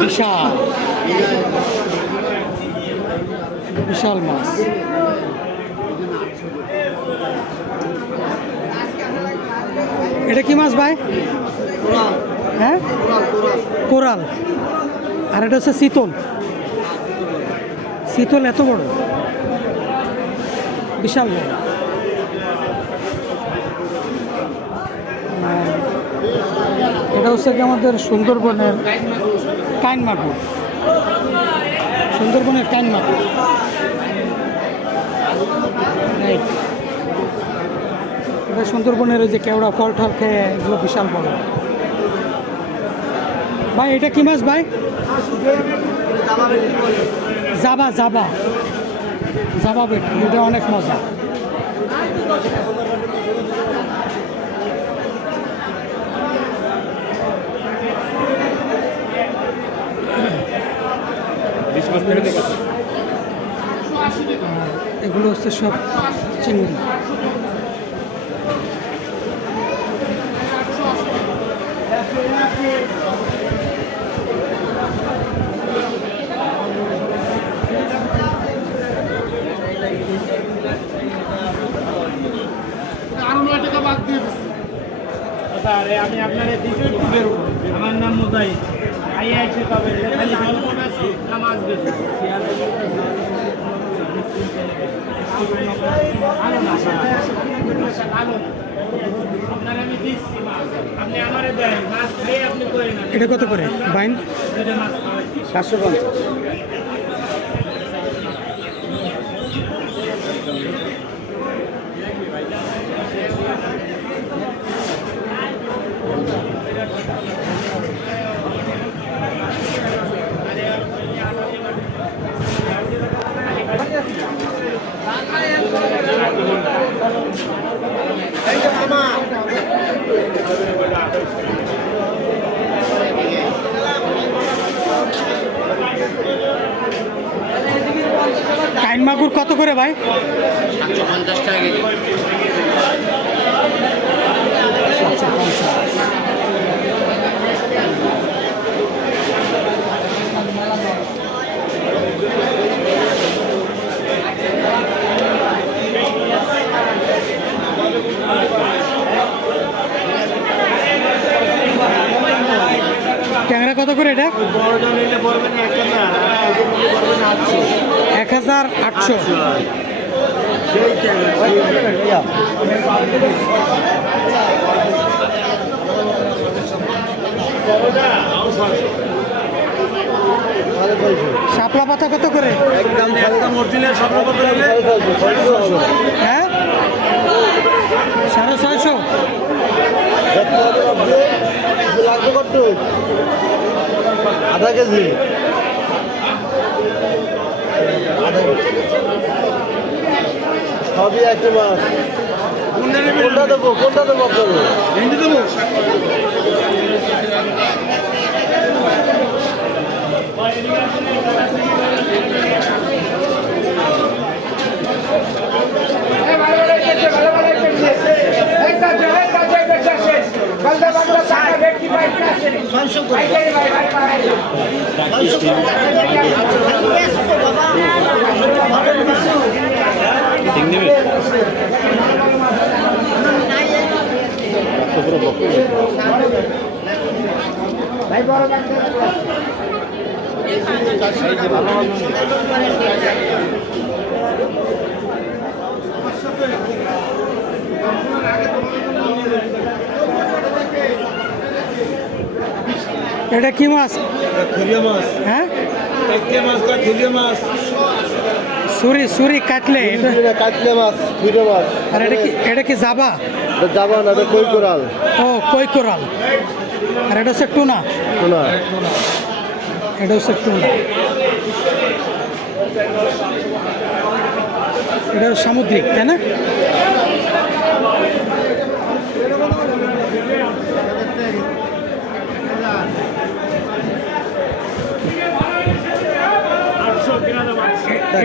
বিশাল বিশাল মাছ। এটা কি মাছ ভাই? হ্যাঁ, কোরাল। আর এটা হচ্ছে শীতল। শীতল এত বড়, বিশাল বড়। এটা হচ্ছে কি আমাদের সুন্দরবনের কাইন মাগুর। সুন্দরবনের কাইন মাগুর। এটা সুন্দরবনের ওই যে কেওড়া ফল ঠল খেয়ে এগুলো বিশাল বড়। ভাই এটা কি মাছ ভাই? জাবা জাবা জাবা ভেটকি। এটা অনেক মজা। এগুলো হচ্ছে সব চিংড়ি। আমি আপনার আমার নাম মোদাই আইসে পাবে নামাজ এটা কত করে বাইন? 750। কাইন মাগুর কত করে ভাই? 750 টাকা কেজি। 750। ট্যাংরা কত করে এটা? 1800। শাপলা পাতা কত করে? হ্যাঁ, 650। আধা কেজি। সবই একই মাছ। কোনটা দেবো আপনাকে? ভেন্ডি দেবো। এটা কি মাছ? হ্যাঁ, সুরি সুরি কাটলে কাটলে মাছ, খুঁড়ে মাছ। আর এটা কি জাবা? যাবা না, এটা কই কোরাল। ও, কই কোরাল। আর এটা হচ্ছে টুনা। টুনা। এটা হচ্ছে টুনা। এটা সামুদ্রিক, তাই না?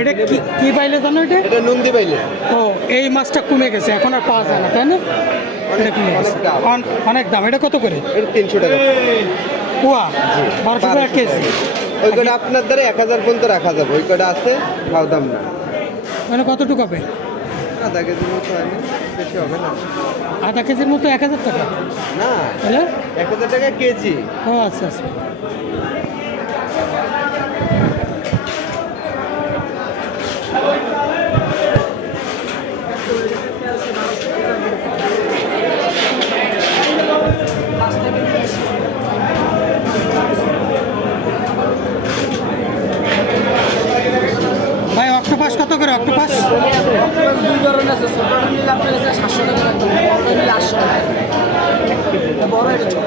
এটা কি পাইলে জানো? এটা নন্দী পাইলে। ও, এই মাছটা কমে গেছে, এখন আর পাওয়া যায় না, তাই না? এটা কমে গেছে, অনেক দাম। এটা কত করে? এটা 300 টাকা। পোয়া 1200 টাকা কেজি। ওই কটা আপনার দ্বারা 1000 পর্যন্ত রাখা যাবে, ওই কটা আছে খাও দাম না। মানে কতটুকু হবে? আধা কেজির মতো হয় না, বেশি হবে না। আধা কেজির মতো 1000 টাকা, না, তাহলে 1000 টাকা কেজি। ও আচ্ছা আচ্ছা। ভাই অক্টোপাস কত করে? অক্টোপাস দুই ধরনের আছে, ছোটটা নিলে আপনার কাছে 700 টাকা লাগবে, বড়টা নিলে 800 টাকা। বড় এটা ছোট,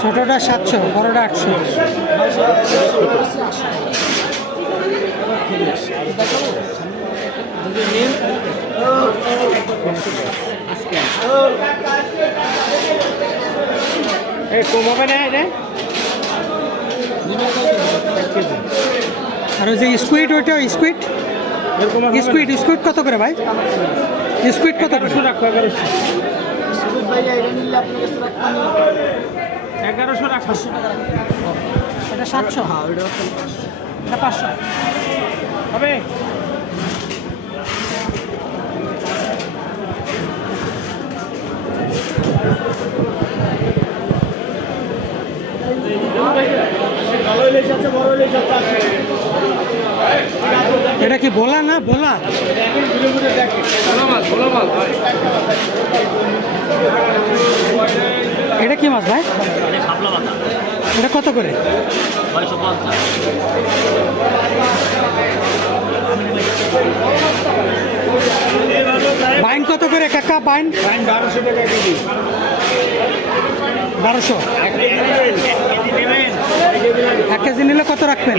ছোটোটা 700, বড়োটা 800। এই কম হবে না এটা? আর ওই যে স্কুইড, ওইটা স্কুইড এরকম হবে না? স্কুইড কত করে ভাই? স্কুইড কত করে? 1100 রাখো, 1100। সুদূর ভাইয়া এটা নিলে আপনার কাছে রাখবেন 1100 রাখো। এটা 700, হ্যাঁ ওইটা হচ্ছে এটা 500। হবে? ভালো ইলিশ আছে, বড় ইলিশ আছে। এটা কি ভোলা না? ভোলা দেখেন, ঘুরে ঘুরে দেখেন। ভালো মাছ ভাই। এটা কি মাছ ভাই? এটা কত করে? বাইন কত করে কাকা? বাইন 1200 টাকা কেজি। 1200। 1 কেজি নিলে কত রাখবেন?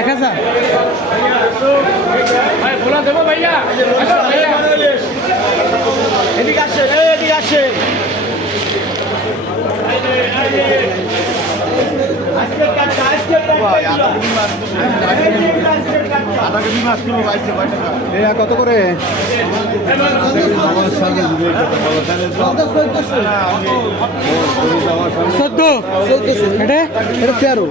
1000। বলা দেবো ভাইয়া? এদিকে আসেন, এদিকে আসেন। কত করে? 14। এটা এটা 13।